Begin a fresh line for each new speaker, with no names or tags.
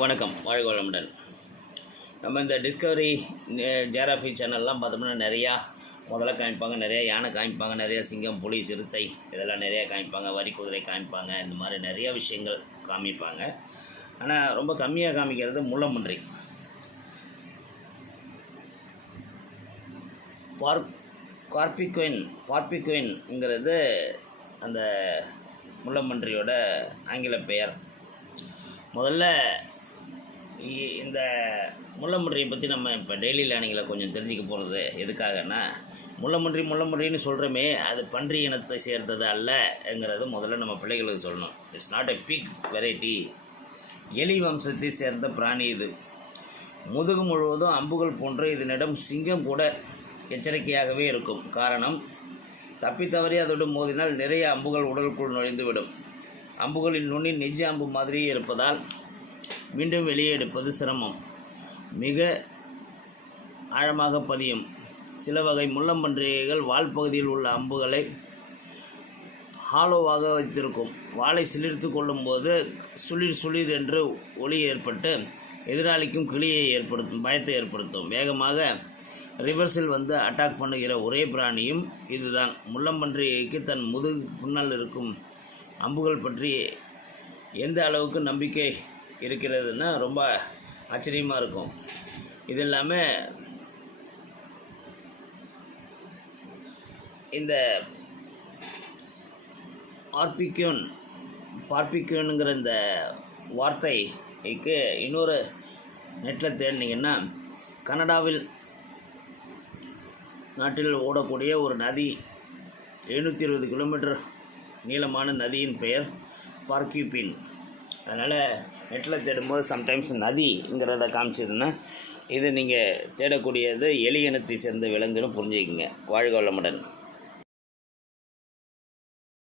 வணக்கம். வாழ்க வளமுடன். நம்ம இந்த டிஸ்கவரி ஜேராஃபி சேனல்லாம் பார்த்தோம்னா நிறையா முதல்ல காமிப்பாங்க நிறையா யானை காமிப்பாங்க நிறையா சிங்கம் புலி சிறுத்தை இதெல்லாம் நிறையா காமிப்பாங்க வரி குதிரை காமிப்பாங்க இந்த மாதிரி நிறையா விஷயங்கள் காமிப்பாங்க. ஆனால் ரொம்ப கம்மியாக காமிக்கிறது முள்ளம்பன்றி பார்க் கார்பிக்வின் பார்பிக்வின்ங்கிறது அந்த முள்ளம்பன்றியோட ஆங்கில பெயர். முதல்ல இந்த முள்ளமுன்றியை பற்றி நம்ம இப்போ டெய்லி லேர்னிங்கில் கொஞ்சம் தெரிஞ்சுக்க போகிறது எதுக்காகன்னா முள்ளமுன்றி முள்ளமுன்றின்னு சொல்கிறோமே அது பன்றி இனத்தை சேர்ந்தது அல்லங்கிறது முதல்ல நம்ம பிள்ளைகளுக்கு சொல்லணும். It's not a big variety எலி வம்சத்தை சேர்ந்த பிராணி இது. முதுகு முழுவதும் அம்புகள் போன்ற இதனிடம் சிங்கம் கூட எச்சரிக்கையாகவே இருக்கும். காரணம் தப்பித்தவறி அதோடு மோதினால் நிறைய அம்புகள் உடலுக்குள் நுழைந்துவிடும். அம்புகளின் நுனி நிஜ அம்பு மாதிரியே இருப்பதால் மீண்டும் வெளியே எடுப்பது சிரமம். மிக ஆழமாக பதியும். சில வகை முள்ளம்பன்றிகைகள் வால் பகுதியில் உள்ள அம்புகளை ஹாலோவாக வைத்திருக்கும். வாளை சிலிர்த்து கொள்ளும்போது சுளிர் சுளிர் என்று ஒளி ஏற்பட்டு எதிராளிக்கும் கிளியை ஏற்படுத்தும் பயத்தை ஏற்படுத்தும். வேகமாக ரிவர்ஸில் வந்து அட்டாக் பண்ணுகிற ஒரே பிராணியும் இதுதான். முள்ளம்பன்றிக்கு தன் முதுகு பின்னால் இருக்கும் அம்புகள் பற்றி எந்த அளவுக்கு நம்பிக்கை இருக்கிறதுன்னா ரொம்ப ஆச்சரியமாக இருக்கும். இது இல்லாமல் இந்த ஆர்பிக்யூன் பார்பிக்யூனுங்கிற இந்த வார்த்தைக்கு இன்னொரு நெட்டில் தேடினீங்கன்னா கனடாவில் நாட்டில் ஓடக்கூடிய ஒரு நதி எழுநூற்றி இருபது கிலோமீட்டர் நீளமான நதியின் பெயர் பார்க்யூபின். அதனால் நெட்டில் தேடும்போது சம்டைம்ஸ் நதிங்கிறத காமிச்சதுன்னா இது நீங்கள் தேடக்கூடியது எலி சேர்ந்த விலங்குன்னு புரிஞ்சுக்கிங்க. வாழ்க வளமுடன்.